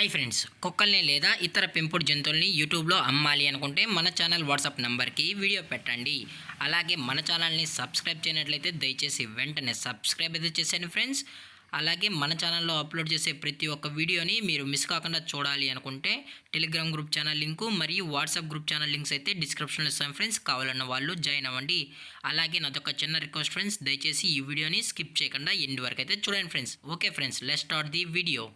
Hi friends, కుక్కల్ని లేదా ఇతర పెంపుడు జంతువుల్ని యూట్యూబ్లో అమ్మాలి అనుకుంటే మన ఛానల్ వాట్సాప్ నెంబర్కి వీడియో పెట్టండి. అలాగే మన ఛానల్ని సబ్స్క్రైబ్ చేయనట్లయితే దయచేసి వెంటనే సబ్స్క్రైబ్ అయితే చేసేయండి ఫ్రెండ్స్. అలాగే మన ఛానల్లో అప్లోడ్ చేసే ప్రతి ఒక్క వీడియోని మీరు మిస్ కాకుండా చూడాలి అనుకుంటే టెలిగ్రామ్ గ్రూప్ ఛానల్ లింకు మరియు వాట్సాప్ గ్రూప్ ఛానల్ లింక్స్ అయితే డిస్క్రిప్షన్లో ఇస్తాను ఫ్రెండ్స్. కావాలన్న వాళ్ళు జాయిన్ అవ్వండి. అలాగే నాదొక చిన్న రిక్వెస్ట్ ఫ్రెండ్స్, దయచేసి ఈ వీడియోని స్కిప్ చేయకుండా ఎండ్ వరకు అయితే చూడండి friends. Okay friends, let's start the video.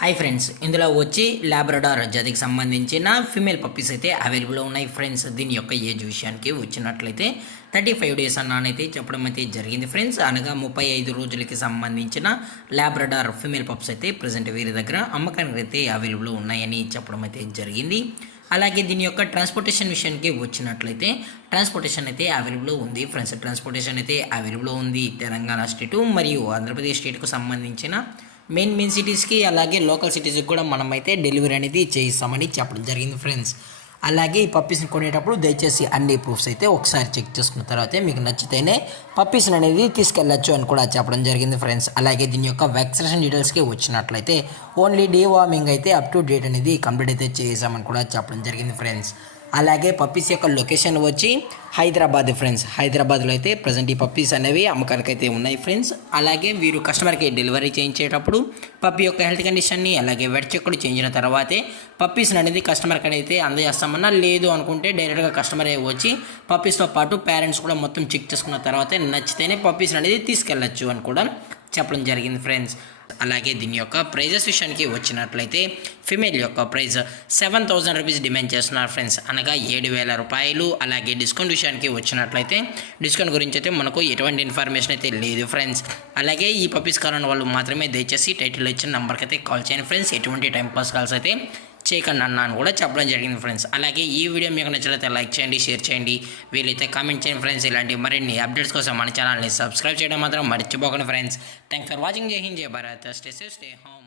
Hi friends, ఇందులో వచ్చి లాబ్రడార్ జాతికి సంబంధించిన ఫీమేల్ పప్పీస్ అయితే అవైలబుల్ ఉన్నాయి ఫ్రెండ్స్. దీని యొక్క ఏజ్ విషయానికి వచ్చినట్లయితే 35 డేస్ అన్నానైతే చెప్పడం అయితే జరిగింది ఫ్రెండ్స్. అనగా 35 రోజులకి సంబంధించిన లాబ్రడార్ ఫీమేల్ పప్స్ అయితే ప్రజెంట్ వీరి దగ్గర అమ్మకానికి అయితే అవైలబుల్ ఉన్నాయని చెప్పడం అయితే జరిగింది. అలాగే దీని యొక్క ట్రాన్స్పోర్టేషన్ విషయానికి వచ్చినట్లయితే ట్రాన్స్పోర్టేషన్ అయితే అవైలబుల్ ఉంది ఫ్రెండ్స్. ట్రాన్స్పోర్టేషన్ అయితే అవైలబుల్ ఉంది తెలంగాణ స్టేటు మరియు ఆంధ్రప్రదేశ్ స్టేట్కు సంబంధించిన మెయిన్ సిటీస్కి అలాగే లోకల్ సిటీస్కి కూడా మనమైతే డెలివరీ అనేది చేయిస్తామని చెప్పడం జరిగింది ఫ్రెండ్స్. అలాగే ఈ పప్పీస్ని కొనేటప్పుడు దయచేసి అన్ని ప్రూఫ్స్ అయితే ఒకసారి చెక్ చేసుకున్న తర్వాతే మీకు నచ్చితేనే పప్పీస్ని అనేది తీసుకెళ్ళచ్చు అని కూడా చెప్పడం జరిగింది ఫ్రెండ్స్. అలాగే దీని యొక్క వ్యాక్సినేషన్ డీటెయిల్స్కి వచ్చినట్లయితే ఓన్లీ డీవార్మింగ్ అయితే అప్ టు డేట్ అనేది కంప్లీట్ అయితే చేసామని కూడా చెప్పడం జరిగింది ఫ్రెండ్స్. అలాగే పప్పీస్ యొక్క లొకేషన్ వచ్చి హైదరాబాద్ ఫ్రెండ్స్. హైదరాబాద్లో అయితే ప్రజెంట్ ఈ పప్పీస్ అనేవి అమ్మకానికి అయితే ఉన్నాయి ఫ్రెండ్స్. అలాగే వీరు కస్టమర్కి డెలివరీ చేయించేటప్పుడు పప్పీ యొక్క హెల్త్ కండిషన్ని అలాగే వెట్ చెక్ కూడా చేయించిన తర్వాతే పప్పీస్ని అనేది కస్టమర్కి అయితే అందజేస్తామన్నా. లేదు అనుకుంటే డైరెక్ట్గా కస్టమరే వచ్చి పప్పీస్తో పాటు పేరెంట్స్ కూడా మొత్తం చెక్ చేసుకున్న తర్వాతే నచ్చితేనే పప్పీస్ని అనేది తీసుకెళ్ళచ్చు అని కూడా చెప్పడం జరిగింది ఫ్రెండ్స్. అలాగే దీని యొక్క ప్రైజెస్ విషయానికి వచ్చినట్లయితే ఫిమేల్ యొక్క ప్రైస్ 7,000 రూపీస్ డిమాండ్ చేస్తున్నారు ఫ్రెండ్స్, అనగా 7,000 రూపాయలు. అలాగే డిస్కౌంట్ విషయానికి వచ్చినట్లయితే డిస్కౌంట్ గురించి అయితే మనకు ఎటువంటి ఇన్ఫర్మేషన్ అయితే లేదు ఫ్రెండ్స్. అలాగే ఈ పప్పీస్ కావాలని వాళ్ళు మాత్రమే దయచేసి టైటిల్ ఇచ్చిన నెంబర్కి అయితే కాల్ చేయండి ఫ్రెండ్స్. ఎటువంటి టైం పాస్ కాల్స్ అయితే చేయకండి అన్నాను కూడా చెప్పడం జరిగింది ఫ్రెండ్స్. అలాగే ఈ వీడియో మీకు నచ్చినట్లయితే లైక్ చేయండి, షేర్ చేయండి, వీలైతే కామెంట్ చేయండి ఫ్రెండ్స్. ఇలాంటి మరిన్ని అప్డేట్స్ కోసం మన ఛానల్ని సబ్స్క్రైబ్ చేయడం మాత్రం మర్చిపోకండి ఫ్రెండ్స్. Thanks for watching. జై హింద్, జై Bharat, stay safe, stay home.